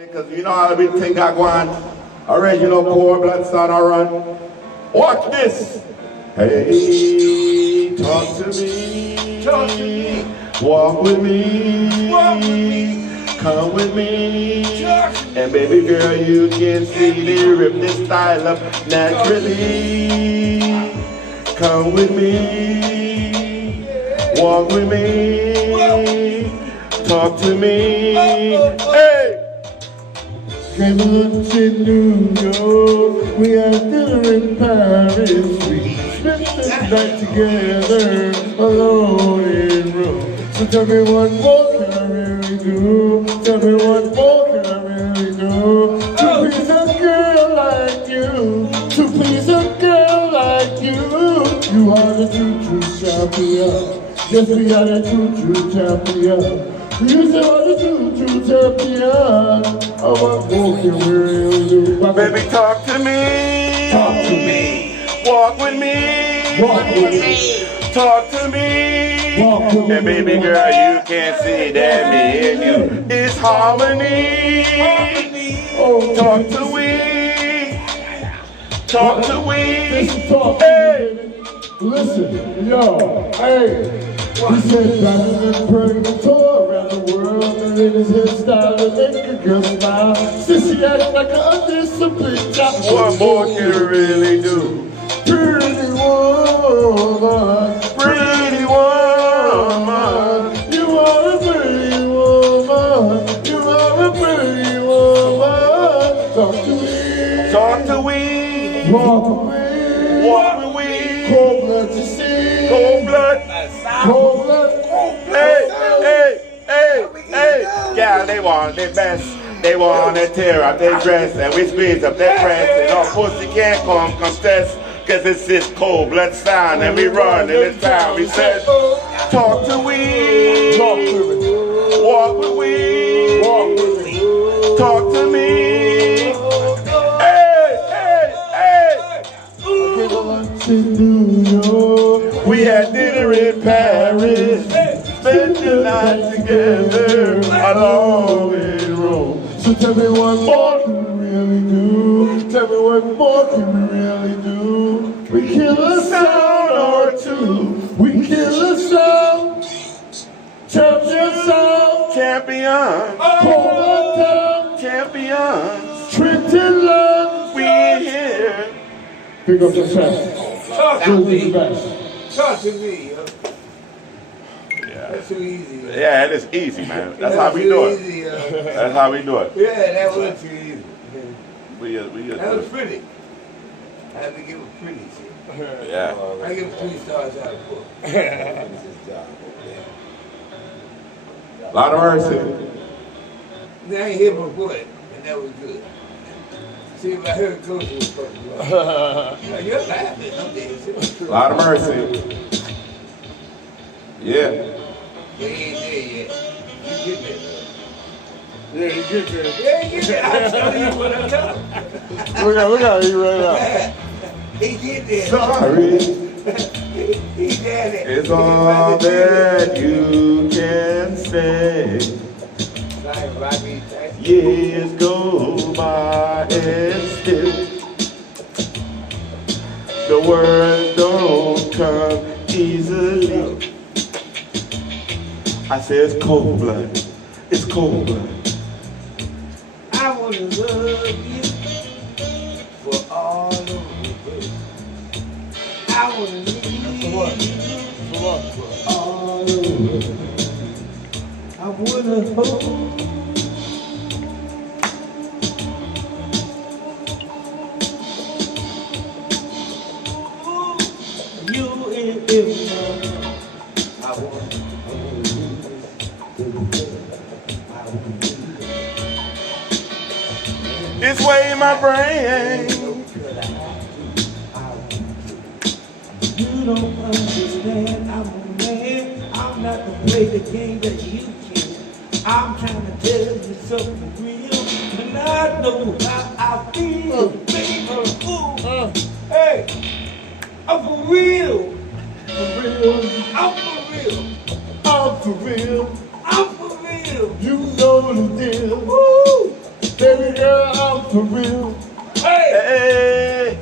Because you know how we think I want original core blood son or run. Watch this. Hey, talk to me. Talk to me. Walk with me. Walk with me. Come with me. Talk to me. And baby girl, you can see they rip this style up naturally. Come with me. Walk with me. Talk to me. Hey! Came lunch in New York, we had dinner in Paris. We spent the night together, alone in room. So tell me what more can I really do? Tell me what more can I really do? To please a girl like you, to please a girl like you. You are the true champion. Yes, we are the true champion. You say what the true champion. Oh, what more can we really do? Baby, talk to me. Talk to me. Walk with me. Walk with me. Talk to me. Walk with me. And baby girl, you can see that me and you is harmony. Oh, Talk to we. Talk to we. Listen, talk to Hey. me. Listen, yo, hey. He said better than purgatory around the world. And in his hairstyle to make a girl smile. Since she acts like an undisciplined child. What more can you really do? Pretty woman, Pretty woman. you are a pretty woman. You are a pretty woman. Talk to me. Talk to we. Walk away. Walk with we. Cold blood, you see. Cold blood. Cold blood. Hey. Yeah, they want their best. They want to tear up their dress and we squeeze up their breast. And our pussy can't come contest. Cause it's this cold blood sound and we run in this town. We said, talk to we. Talk to me. Walk with we. Walk with me. Talk to me. Hey. Get a lunch in New York. We had dinner in Paris. Spent the night together alone in Rome. So tell me what more can we really do? Tell me what more can we really do? We kill a sound or two. We kill a sound. Champion sound. Champion. Cold town. Champions. Trenton land. We here. Pick up the chest. Talk to Who's the me. best? Talk to me. Yeah. That's too easy. Yeah, it is easy, man. That's how we do it. Easy, That's how we do it. yeah, that was too easy. We just That was do pretty. I had to give it pretty. it. Yeah. I give it 3 stars out of 4. A lot of mercy. I ain't hit my foot, and that was good. See, if I heard Coach was fucking well. You're laughing, I'm dead. A lot of mercy. Yeah. You ain't there yet. You get there. Yeah, you get there. Yeah, you get there. I'm telling you what I know. Look at you right now. He get there. Sorry. He there. It's all that you can say. Like Robbie Tyson. Years go by and still the word don't come easily. I say it's cold blood. It's cold blood. I wanna love you for all of the I wanna need you for all of the I wanna hold you in every I want It's way in my brain. You don't understand, I'm a man. I'm not gonna play the game that you can. I'm trying to tell you something real, and I know how I feel, baby. Ooh. Hey, I'm for real. For real. I'm for real. I'm for real. I'm for real. You know the deal. Woo! for real. Hey,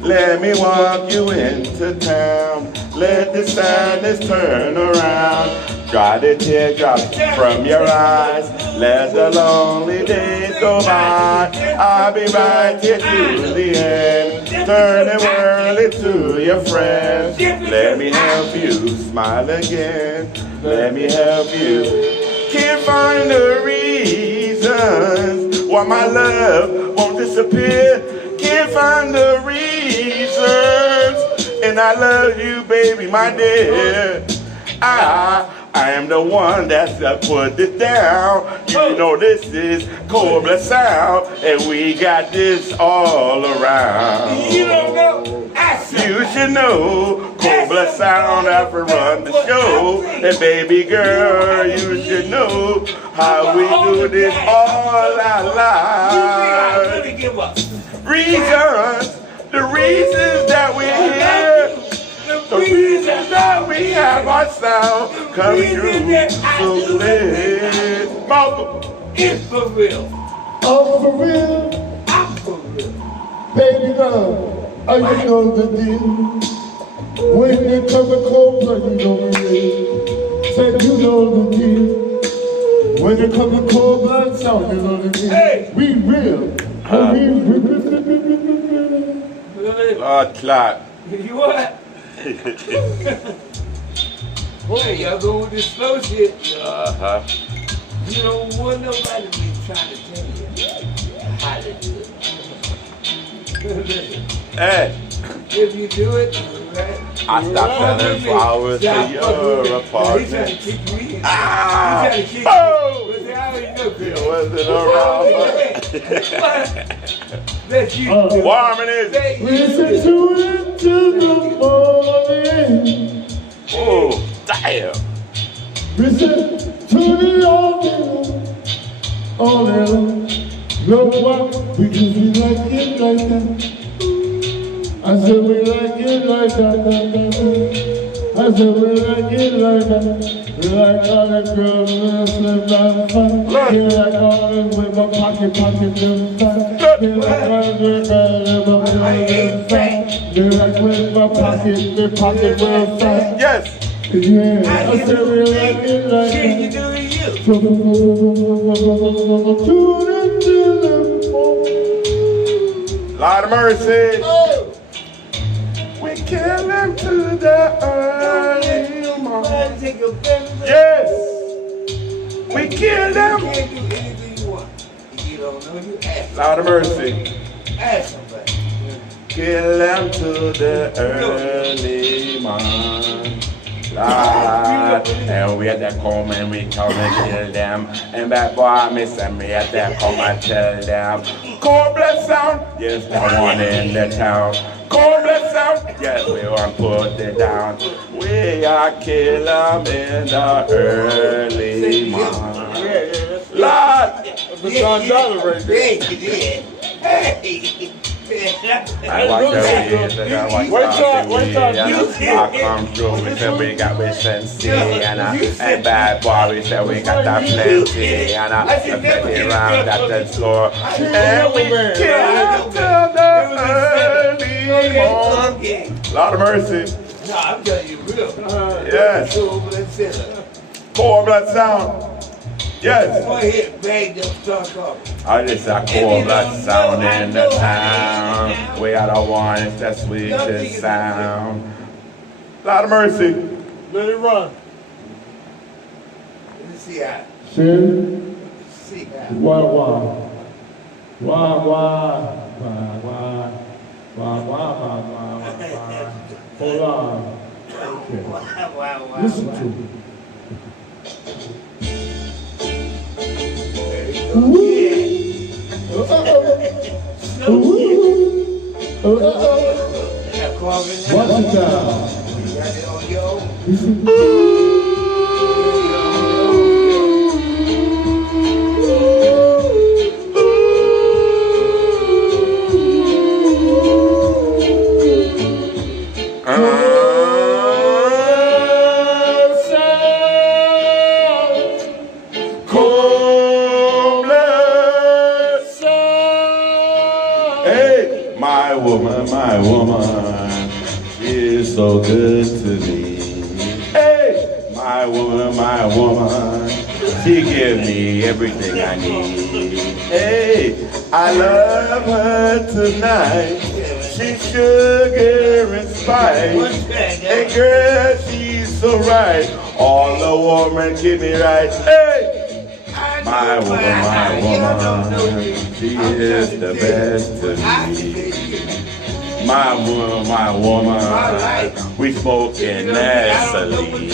let me walk you into town. Let the sadness turn around. Dry the teardrops from your eyes. Let the lonely days go by. I'll be right here to the end. Turn the world into your friend. Let me help you smile again. Let me help you. Can't find the reasons why my love won't disappear. Can't find the reasons. And I love you, baby, my dear. I am the one that's put it down. You know this is Cobra Sound, and we got this all around. You don't know. You should know Cobra Sound after run the show. And baby girl, you should know how we do this all our lives. Reasons, the reasons that we're here, the reasons that we have our sound come through so clear. Malcolm, It's for real. Oh, for real. I'm for real. Baby girl, you know the deal. When you come to cold blood, you know the deal. Said you know the deal. When you come to cold blood sound, you know the deal. Hey. We real. We real. Lord Clark. You what? Boy, y'all go with this slow shit. Uh-huh. You don't want nobody to be trying to tell you how to do it. Listen, Hey, if you do it, right? I stopped selling flowers to your apartment. He's trying to kick me in. Ah! He's trying to kick Oh! me. But I already know, It Chris. wasn't around. That you do. Warming is. That you Listen do. to it till the morning. Oh, damn. Listen to the organ. Oh, look what, because we like it like that. I said we like it like that. I said we like it like that. We like all the girls with slim down fat. We like all them with my pocket them fat. We like all the girls with my fat. We like with my pocket real fat. Yes. Yeah, I said we like it like Shit, you that. do you. Lord of mercy. Oh. We kill him to the early morning. Take a family. Yes. We kill You them. can't do anything you want. If you don't know, you ask. Lord of mercy. Ask somebody. Kill them to the early morning. Lord, and we had to come and we come and kill them. And bad boy, miss and we had to come and tell them. Cobra Sound, yes, the one in the town. Cobra Sound, yes, we want to put it down. We are kill them in the early morning. Lord, The John Dollar right there. Yeah, you did. Hey. I watch the ways and I watch the way and I come through, we say we got we sensi and bad boy, we say we got that plenty and I play around at the floor and we kill till the early morning. Lord of mercy. No, I'm telling you real. Yes. Core blood sound. Yes. Go ahead, bang them stuff up. I just a cool blood sound in the town. We are the ones that sweetest sound. Lord of mercy. Let it run. Let me see how. See? See how. Wah, wah. Wah, wah. Wah, wah. Wah, wah, wah, wah, wah, wah. Hold on. Okay. Wow. Listen to me. Watch it down. my woman, she is so good to me. Hey, my woman, she gives me everything I need. Hey, I love her tonight. She's sugar and spice. Hey girl, she's so right. All the woman keep me right. Hey, my woman, she is the best to me. My woman, we smoking naturally.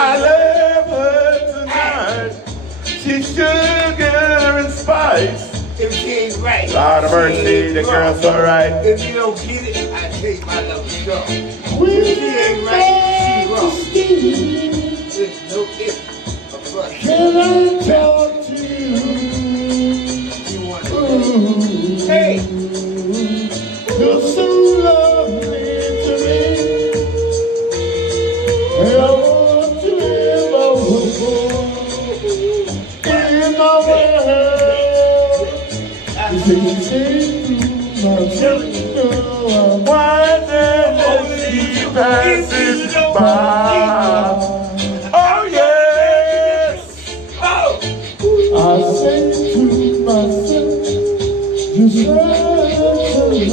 I love her tonight. She's sugar and spice. If she ain't right, Lord of mercy, the girl's so right. if you don't get it, I take my love and go. We If she ain't right, she wrong. see. There's no if or but. Can I talk to you? You want it. Ooh. Hey, You're so lovely to me. And I want to live in my world. You say my window. Why does she passes by? Oh yes. oh, I say to myself, just try to let me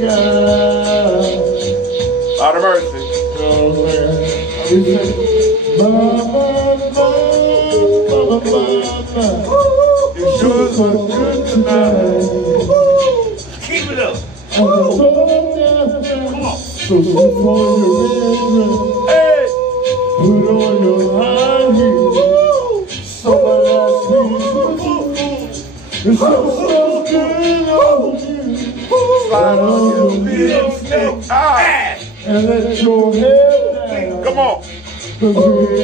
go. Lord of mercy. We say, mama, You sure so good tonight. keep it up. so slip on your red dress, Hey, put on your high heels. Somebody asked me, it's so good on you. slide on your lipstick. Ah, And let your head down. come on. 'Cause we